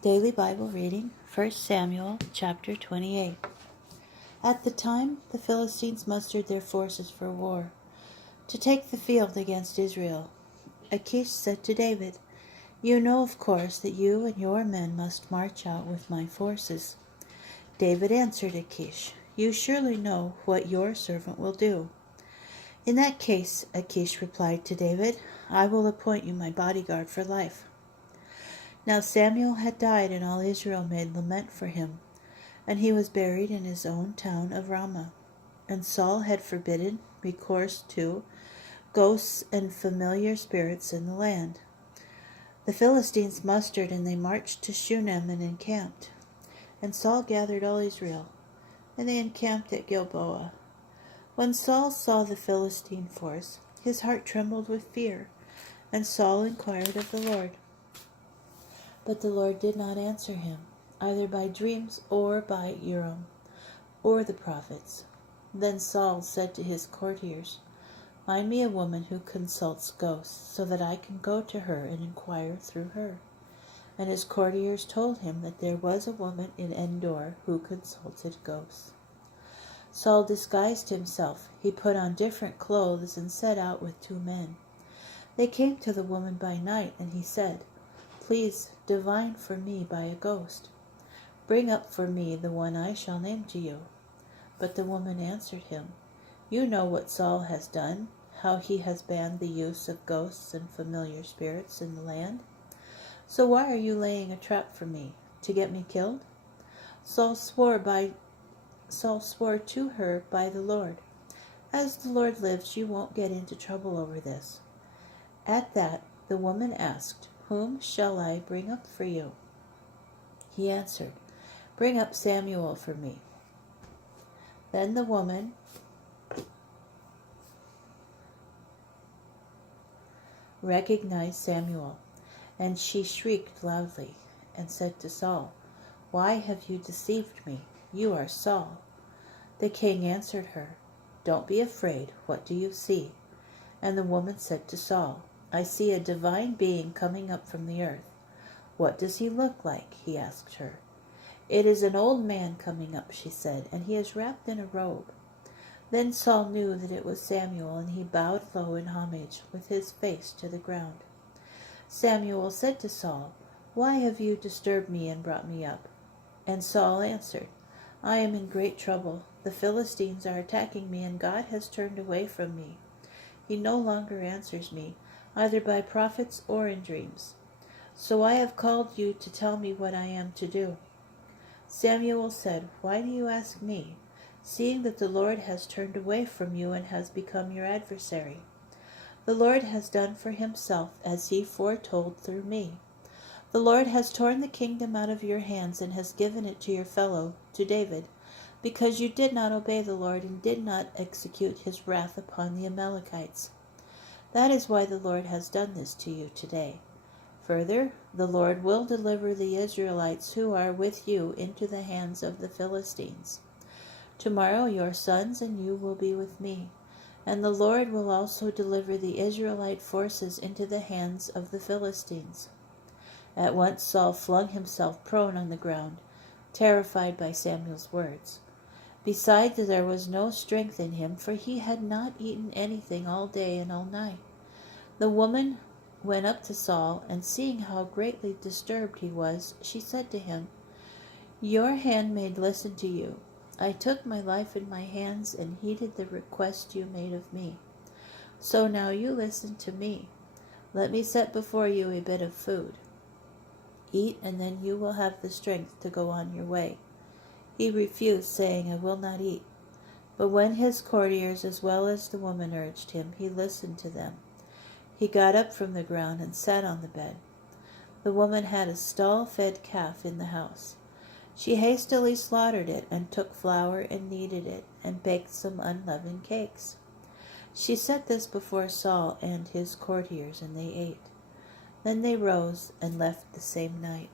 Daily Bible reading, 1 Samuel chapter 28. At the time, the Philistines mustered their forces for war, to take the field against Israel. Achish said to David, "You know, of course, that you and your men must march out with my forces." David answered Achish, "You surely know what your servant will do." "In that case," Achish replied to David, "I will appoint you my bodyguard for life." Now Samuel had died, and all Israel made lament for him, and he was buried in his own town of Ramah. And Saul had forbidden recourse to ghosts and familiar spirits in the land. The Philistines mustered, and they marched to Shunem and encamped. And Saul gathered all Israel, and they encamped at Gilboa. When Saul saw the Philistine force, his heart trembled with fear, and Saul inquired of the Lord. But the Lord did not answer him, either by dreams or by Urim, or the prophets. Then Saul said to his courtiers, "Find me a woman who consults ghosts, so that I can go to her and inquire through her." And his courtiers told him that there was a woman in Endor who consulted ghosts. Saul disguised himself. He put on different clothes and set out with 2 men. They came to the woman by night, and he said, "Please divine for me by a ghost. Bring up for me the one I shall name to you." But the woman answered him, "You know what Saul has done, how he has banned the use of ghosts and familiar spirits in the land. So why are you laying a trap for me, to get me killed?" Saul swore to her by the Lord, "As the Lord lives, you won't get into trouble over this." At that, the woman asked, "Whom shall I bring up for you?" He answered, "Bring up Samuel for me." Then the woman recognized Samuel, and she shrieked loudly and said to Saul, "Why have you deceived me? You are Saul." The king answered her, "Don't be afraid. What do you see?" And the woman said to Saul, "I see a divine being coming up from the earth." "What does he look like?" he asked her. "It is an old man coming up," she said, "and he is wrapped in a robe." Then Saul knew that it was Samuel, and he bowed low in homage, with his face to the ground. Samuel said to Saul, "Why have you disturbed me and brought me up?" And Saul answered, "I am in great trouble. The Philistines are attacking me, and God has turned away from me. He no longer answers me, either by prophets or in dreams. So I have called you to tell me what I am to do." Samuel said, "Why do you ask me, seeing that the Lord has turned away from you and has become your adversary? The Lord has done for himself as he foretold through me. The Lord has torn the kingdom out of your hands and has given it to your fellow, to David, because you did not obey the Lord and did not execute his wrath upon the Amalekites. That is why the Lord has done this to you today. Further, the Lord will deliver the Israelites who are with you into the hands of the Philistines. Tomorrow your sons and you will be with me, and the Lord will also deliver the Israelite forces into the hands of the Philistines." At once Saul flung himself prone on the ground, terrified by Samuel's words. Besides, there was no strength in him, for he had not eaten anything all day and all night. The woman went up to Saul, and seeing how greatly disturbed he was, she said to him, "Your handmaid listened to you. I took my life in my hands and heeded the request you made of me. So now you listen to me. Let me set before you a bit of food. Eat, and then you will have the strength to go on your way." He refused, saying, "I will not eat." But when his courtiers as well as the woman urged him, he listened to them. He got up from the ground and sat on the bed. The woman had a stall-fed calf in the house. She hastily slaughtered it and took flour and kneaded it and baked some unleavened cakes. She set this before Saul and his courtiers, and they ate. Then they rose and left the same night.